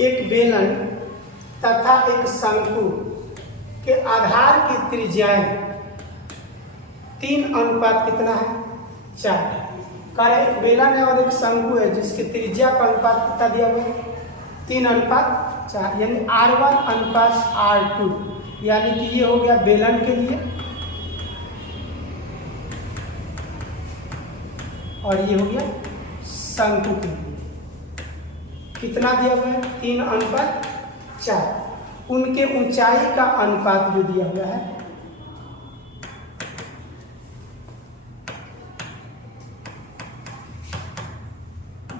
एक बेलन तथा एक शंकु के आधार की त्रिज्याएं 3 अनुपात कितना है 4। कह एक बेलन है और एक शंकु है जिसके त्रिज्या का अनुपात कितना दिया हुआ है 3:4, यानी r1:r2, यानी कि ये हो गया बेलन के लिए और ये हो गया शंकु के लिए। कितना दिया हुआ है 3:4। उनके ऊंचाई का अनुपात जो दिया हुआ है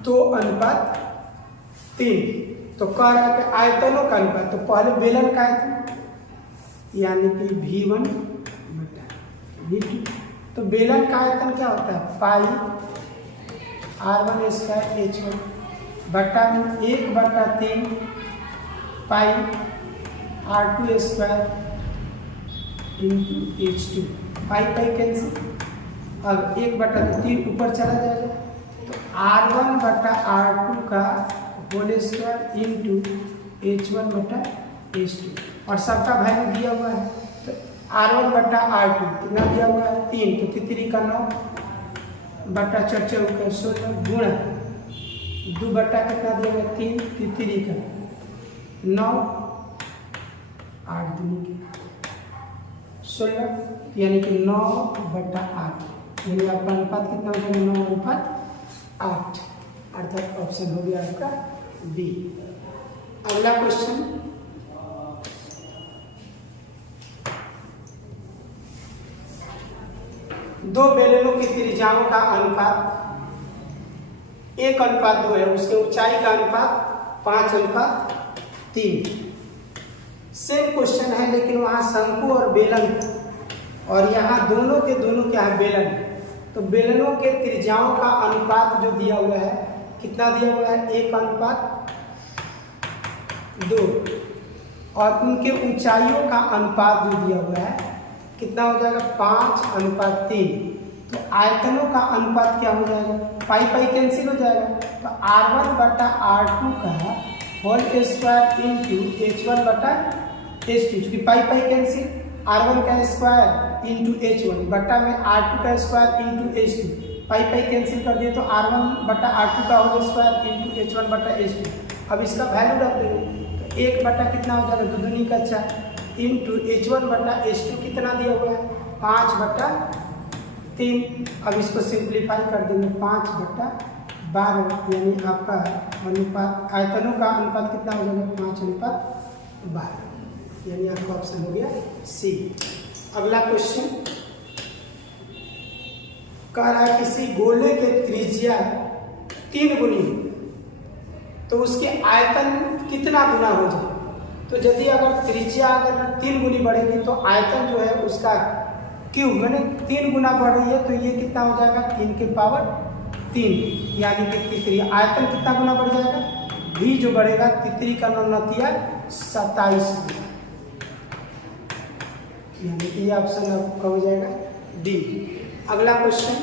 2:3। तो कह रहा है कि आयतनों का अनुपात, तो पहले बेलन का आयतन यानी कि V1 बटा V2। तो बेलन का आयतन क्या होता है पाई r1 स्क्वायर h1 बट्टा में 1/3 पाई r2 square into h2, pi cancel, अब 1/3 ऊपर चला जाएगा, तो r1/r2 का होल स्क्वायर इंटू h1/h2, और सबका वैल्यू दिया हुआ है, तो r1/r2 कितना दिया हुआ है 3, तो 3 का 9 बट्टा 4 का 16 गुणा 2 बट्टा कितना दिया हुआ 3, 3 का 9, 8 दूनी के 16, यानी कि 9/8, यानी आपका अनुपात कितना हो जाएगा 9:8, अर्थात ऑप्शन हो गया आपका बी। अगला क्वेश्चन, दो बेलनों की त्रिज्याओं का अनुपात 1:2 है, उसके ऊंचाई का अनुपात 5:3। सेम क्वेश्चन है लेकिन वहाँ शंकु और बेलन, और यहाँ दोनों के दोनों क्या है बेलन। तो बेलनों के त्रिज्याओं का अनुपात जो दिया हुआ है कितना दिया हुआ है 1:2, और उनके ऊंचाइयों का अनुपात जो दिया हुआ है कितना हो जाएगा 5:3। तो आयतनों का अनुपात क्या हो जाएगा, पाई कैंसिल हो जाएगा, तो r1/r2 का होल स्क्वायर इंटू h1/h2, क्योंकि पाई कैंसिल, r1 का स्क्वायर इंटू h1 बट्टा में r2 का square into h2, pi cancel कर दिए तो r1/r2 का होल स्क्वायर इंटू h1/h2। अब इसका वैल्यू रख देंगे, तो 1 बट्टा कितना हो जाएगा 2 दूनी का 4 इंटू h1/h2 कितना दिया हुआ है 5/3। अब इसको सिंप्लीफाई कर देंगे 5/12, यानी आपका अनुपात आयतनों का अनुपात कितना हो जाएगा 5:12, यानी आपका ऑप्शन हो गया सी। अगला क्वेश्चन कह रहा है किसी गोले के त्रिज्या 3 गुनी, तो उसके आयतन कितना गुना हो जाए। तो यदि अगर त्रिज्या अगर 3 गुनी बढ़ेगी तो आयतन जो है उसका क्यूब मैंने 3 गुना बढ़ रही है, तो ये कितना हो जाएगा 3 यानी कि तितरी आयतन कितना गुना बढ़ जाएगा, भी जो बढ़ेगा तितरी का 27, यानी कि ये ऑप्शन आपका हो जाएगा डी। अगला क्वेश्चन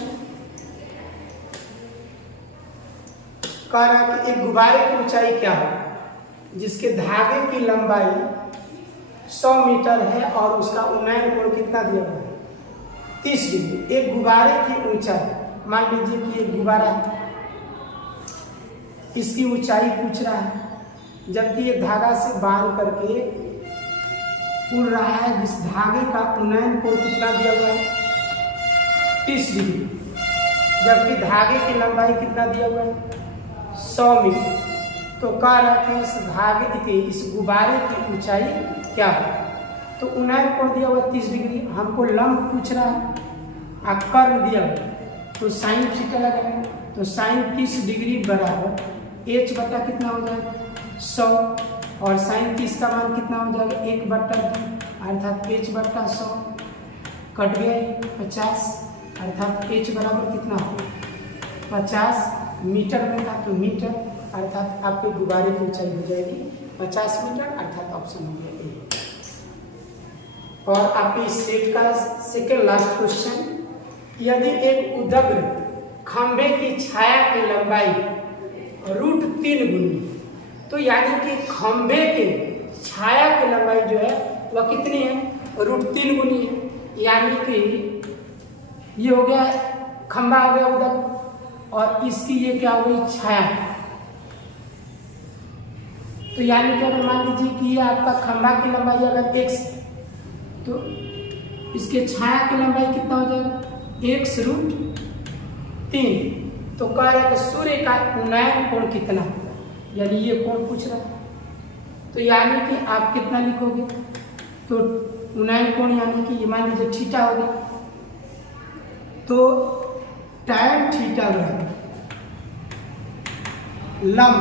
कह रहा है कि एक गुब्बारे की ऊंचाई क्या है जिसके धागे की लंबाई 100 मीटर है और उसका उन्नयन कोण कितना दिया हुआ है 30 डिग्री। एक गुब्बारे की ऊंचाई, मान लीजिए कि एक गुब्बारा है, इसकी ऊंचाई पूछ रहा है जबकि ये धागा से बांध करके उड़ रहा है, जिस धागे का उन्नयन कोण कितना दिया हुआ है 30 डिग्री, जबकि धागे की लंबाई कितना दिया हुआ है 100 मीटर। तो कह रहा है कि इस धागे की, इस गुब्बारे की ऊंचाई क्या है। तो उन्नयन कोण दिया हुआ 30 डिग्री, हमको लंब पूछ रहा है, कर्व दिया हुआ, तो साइन थीटा लगाएंगे। तो साइन 30 डिग्री बराबर h बटा कितना हो जाएगा 100, और साइन 30 का मान कितना हो जाएगा 1/2, अर्थात h बटा 100 कट गया 50, अर्थात h बराबर कितना हो 50 मीटर में था, तो मीटर, अर्थात आपके गुब्बारे की ऊंचाई हो जाएगी 50 मीटर, अर्थात ऑप्शन हो गया ए। और आपके इस सेट का सेकेंड लास्ट क्वेश्चन, यदि एक उदग्र खंभे की छाया की लंबाई √3 गुनी, तो यानी कि खंभे के छाया की लंबाई जो है वह कितनी है √3 गुनी है, यानी कि ये हो गया खंभा हो गया उदग्र, और इसकी ये क्या हो गई छाया। तो यानी कि अगर मान लीजिए कि ये आपका खंभा की लंबाई अगर x, तो इसके छाया की लंबाई कितना हो जाएगा x√3। तो कह रहा है कि सूर्य का उन्नयन कोण कितना होगा, यानी ये कोण पूछ रहा है। तो यानी कि आप कितना लिखोगे, तो उन्नयन कोण यानी कि ये मान लीजिए थीटा हो गया, तो tan थीटा बराबर लंब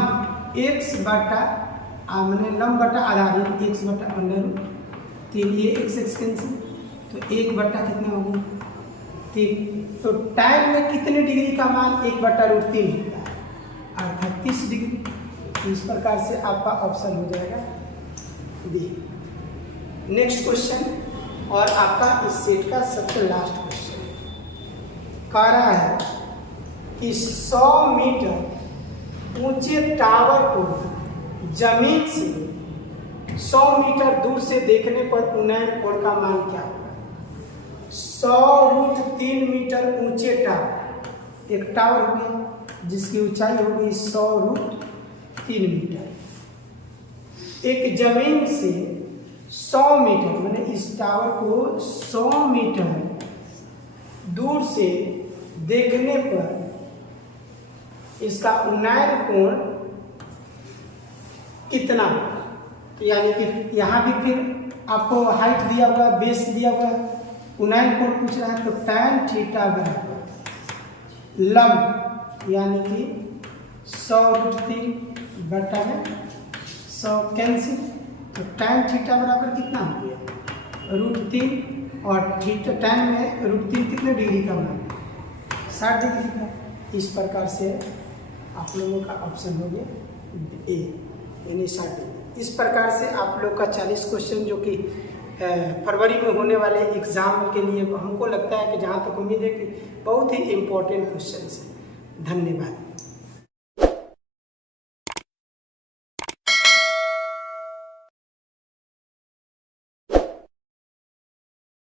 x बटा मैंने लंब बटा आधार x बटा √3, ये x कैंसिल, तो 1 बटा कितना होगा 3। तो tan में कितने डिग्री का मान 1/√3 होता है, अर्थात 30 डिग्री। इस प्रकार से आपका ऑप्शन हो जाएगा बी। नेक्स्ट क्वेश्चन, और आपका इस सेट का सबसे लास्ट क्वेश्चन कह रहा है कि 100 मीटर ऊंचे टावर को जमीन से 100 मीटर दूर से देखने पर उन्नयन कोण का मान क्या होगा। 100√3 मीटर ऊंचे टावर, एक टावर हो गया जिसकी ऊंचाई हो गई 100√3 मीटर। एक जमीन से 100 मीटर, मैंने इस टावर को 100 मीटर दूर से देखने पर इसका उन्नयन कोण कितना, तो यानी कि यहाँ भी फिर आपको हाइट दिया हुआ है, बेस दिया हुआ है, उन्नयन कोण पूछ रहा है। तो tan थीटा बराबर लंब यानी कि 100√3 बटा में 100 कैंसिल, तो tan थीटा बराबर कितना हो गया √3, और थीटा tan में √3 कितने डिग्री का मान 60 डिग्री का। इस प्रकार से आप लोगों का ऑप्शन हो गया ए, यानी 60 डिग्री। इस प्रकार से आप लोग का 40 क्वेश्चन जो कि फरवरी में होने वाले एग्ज़ाम के लिए हमको लगता है कि जहाँ तक उम्मीद है कि बहुत ही इम्पोर्टेंट क्वेश्चन है। धन्यवाद।